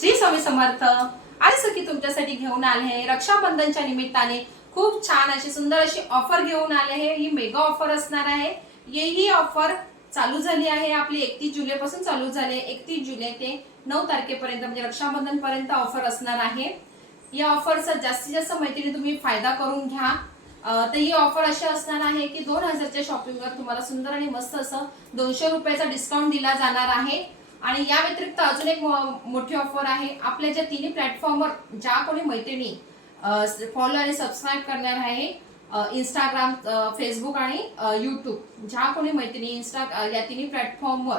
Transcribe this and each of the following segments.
श्री स्वामी समर्थ. आज सखी तुमच्यासाठी घेऊन आले आहे रक्षाबंधनच्या निमित्ताने खूप छान अशी सुंदर अशी ऑफर घेऊन आले आहे. ही मेगा ऑफर असणार आहे. ही ऑफर चालू झाली आहे आपली 31 जुलै पासून चालू झाली आहे. 31 जुलै ते 9 तारखेपर्यंत म्हणजे रक्षाबंधन पर्यंत ऑफर असणार आहे. या ऑफरचा जास्तीत जास्त माहितीने तुम्ही फायदा करून घ्या. तर ही ऑफर अशी असणार आहे की 2000च्या शॉपिंगवर तुम्हाला सुंदर आणि मस्त असं 200 रुपयाचा डिस्काउंट दिला जाणार आहे. आणि या व्यतिरिक्त अजून एक मोठी ऑफर आहे. आपल्या ज्या तिन्ही प्लॅटफॉर्मवर ज्या कोणी मैत्रिणी फॉलो आणि सबस्क्राईब करणार आहे, इंस्टाग्राम, फेसबुक आणि यूट्यूब, ज्या कोणी मैत्रिणी या तिन्ही प्लॅटफॉर्मवर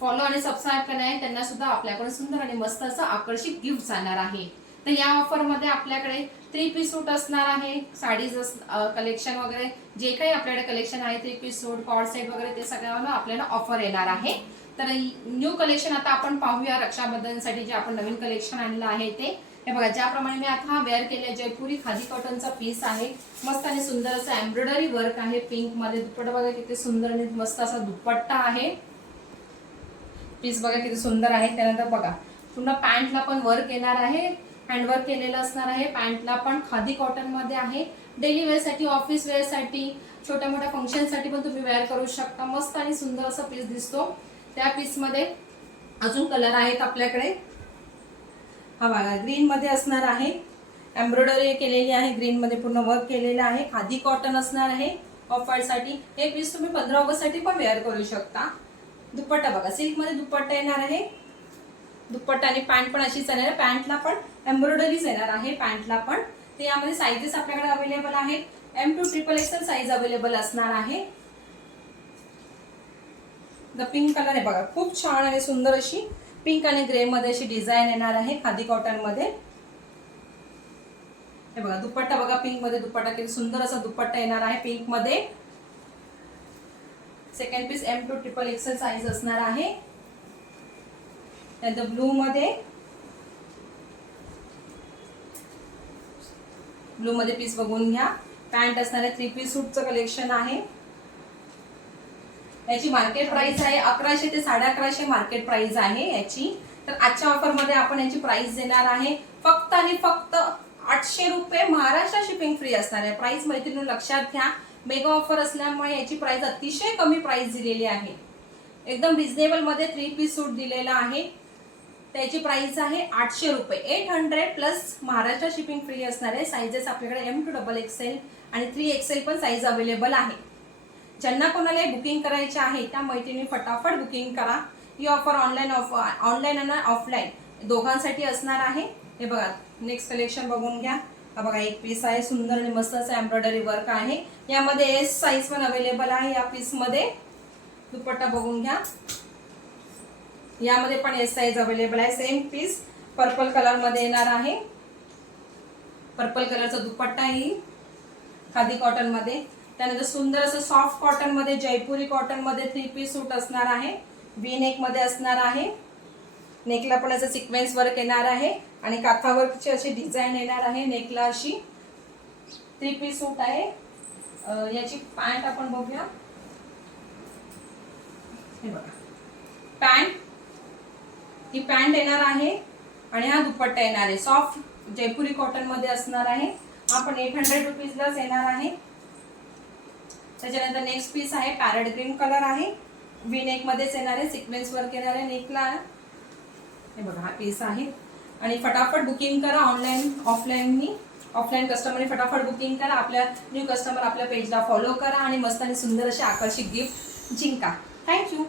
फॉलो आणि सबस्क्राईब करणार आहे त्यांना सुद्धा आपल्याकडे सुंदर आणि मस्त असं आकर्षक गिफ्ट जाणार आहे. तर या ऑफर मध्ये आपल्याकडे 3 पीस सूट असणार आहे. साडीज कलेक्शन वगैरे जे काही आपल्याकडे कलेक्शन आहे, 3 पीस सूट, कॉर्ड सेट वगैरे ते सगळ्यावर आपल्याला ऑफर येणार आहे. तर न्यू कलेक्शन आता आपण पाहूया. रक्षाबंधनसाठी जे आपण नवीन कलेक्शन आणलं आहे ते हे बघा. ज्याप्रमाणे मी आता हा वेअर केले जयपुरी खादी कॉटनचा पीस आहे. मस्त आणि सुंदर असं एम्ब्रॉयडरी वर्क आहे पिंक मध्ये. दुपट्टा बघा किती सुंदर आणि मस्त असा दुपट्टा आहे. पीस बघा किती सुंदर आहे. त्यानंतर बघा पुन्हा पॅन्टला पण वर्क येणार आहे. हँडवर्क केलेलं असणार आहे. पॅन्टला पण खादी कॉटन मध्ये आहे. डेली वेअर साठी, ऑफिस वेअर साठी, छोट्या मोठ्या फंक्शन साठी पण तुम्ही वेअर करू शकता. मस्त आणि सुंदर असा पीस दिसतो. त्या पीस मध्ये अजून कलर आहेत आपल्याकडे. हा बघा ग्रीन मध्ये असणार आहे. एम्ब्रॉयडरी केलेली आहे. ग्रीन मध्ये पूर्ण वर्क केलेलं आहे. खादी कॉटन असणार आहे ऑफ व्हाईट साठी. हे पीस तुम्ही 15 ऑगस्ट साठी पण वेअर करू शकता. दुपट्टा बघा सिल्क मध्ये दुपट्टा येणार आहे. दुपट्टा आणि पॅन्ट पण अशीच येणार आहे. पॅन्टला पण एम्ब्रॉयडरीज येणार आहे. पॅन्टला पण ते यामध्ये साईजेस आपल्याकडे अवेलेबल आहेत. M to XXL size available असणार आहे. द पिंक कलर आहे बघा. खूप छान आणि सुंदर अशी पिंक आणि ग्रे मध्ये अशी डिझाईन येणार आहे खादी कॉटन मध्ये. हे बघा दुपट्टा बघा पिंक मध्ये. दुपट्टा किती सुंदर असा दुपट्टा येणार आहे पिंक मध्ये. Second piece M to XXL size असणार आहे. त्यानंतर ब्लू मध्ये पीस बघून घ्या. पॅन्ट असणार आहे. 3 पीस सूटचं कलेक्शन आहे. याची मार्केट प्राइस आहे 1100 ते 1150 मार्केट प्राइस आहे याची. तर आजच्या ऑफर मध्ये आपण याची प्राइस देणार आहे फक्त आणि फक्त 800 रुपये. महाराष्ट्र शिपिंग फ्री असणार आहे. प्राइस मैत्रिणी लक्षात घ्या. मेगा ऑफर असल्यामुळे याची प्राइस अतिशय कमी प्राइस दिलेली आहे. एकदम रिझनेबल मध्ये 3 पीस सूट दिलेला आहे. त्याची प्राइस आहे 800 रुपये. 800 प्लस महाराष्ट्र शिपिंग फ्री असणार आहे. साइजेस आपल्याकडे M to XXL आणि 3XL पण साइज अवेलेबल आहे. ज्यांना कोणाला बुकिंग करायचे आहे त्या मैत्रिणी फटाफट बुकिंग करा. ही ऑफर ऑनलाईन आणि ऑफलाईन दोघांसाठी असणार आहे. हे बघा नेक्स्ट कलेक्शन बघून घ्या. हा बघा एक पीस आहे सुंदर आणि मस्त असं एम्ब्रॉयडरी वर्क आहे. यामध्ये S साईज पण अवेलेबल आहे या पीस मध्ये. दुपट्टा बघून घ्या. यामध्ये पण S साईज अवेलेबल आहे. सेम पीस पर्पल कलर मध्ये येणार आहे. पर्पल कलरचा दुपट्टा आहे खादी कॉटन मध्ये. त्यानंतर सुंदर असं सॉफ्ट कॉटन मध्ये जयपुरी कॉटन मध्ये 3 पीस सूट असणार आहे. वी नेक मध्ये असणार आहे. नेकला पण असं सिक्वेन्स वर्क येणार आहे आणि काथा वर्कची अशी डिझाईन येणार आहे नेकला अशी. 3 पीस सूट आहे. याची पॅन्ट आपण बघूया. हे बघा पॅन्ट, ही पॅन्ट येणार आहे आणि हा दुपट्टा येणार आहे. सॉफ्ट जयपुरी कॉटन मध्ये असणार आहे. आपण 800 रुपीजलाच येणार आहे. त्याच्यानंतर नेक्स्ट पीस आहे पॅरेट ग्रीन कलर आहे. वी नेक मध्येच येणार आहे. सिक्वेन्स वर्क येणार आहे नेकला. हे बघा हा पीस आहे. आणि फटाफट बुकिंग करा ऑनलाईन ऑफलाईननी. ऑफलाईन कस्टमरनी फटाफट बुकिंग करा. आपल्या न्यू कस्टमर आपल्या पेजला फॉलो करा आणि मस्त आणि सुंदर असे आकर्षक गिफ्ट जिंका. थँक्यू.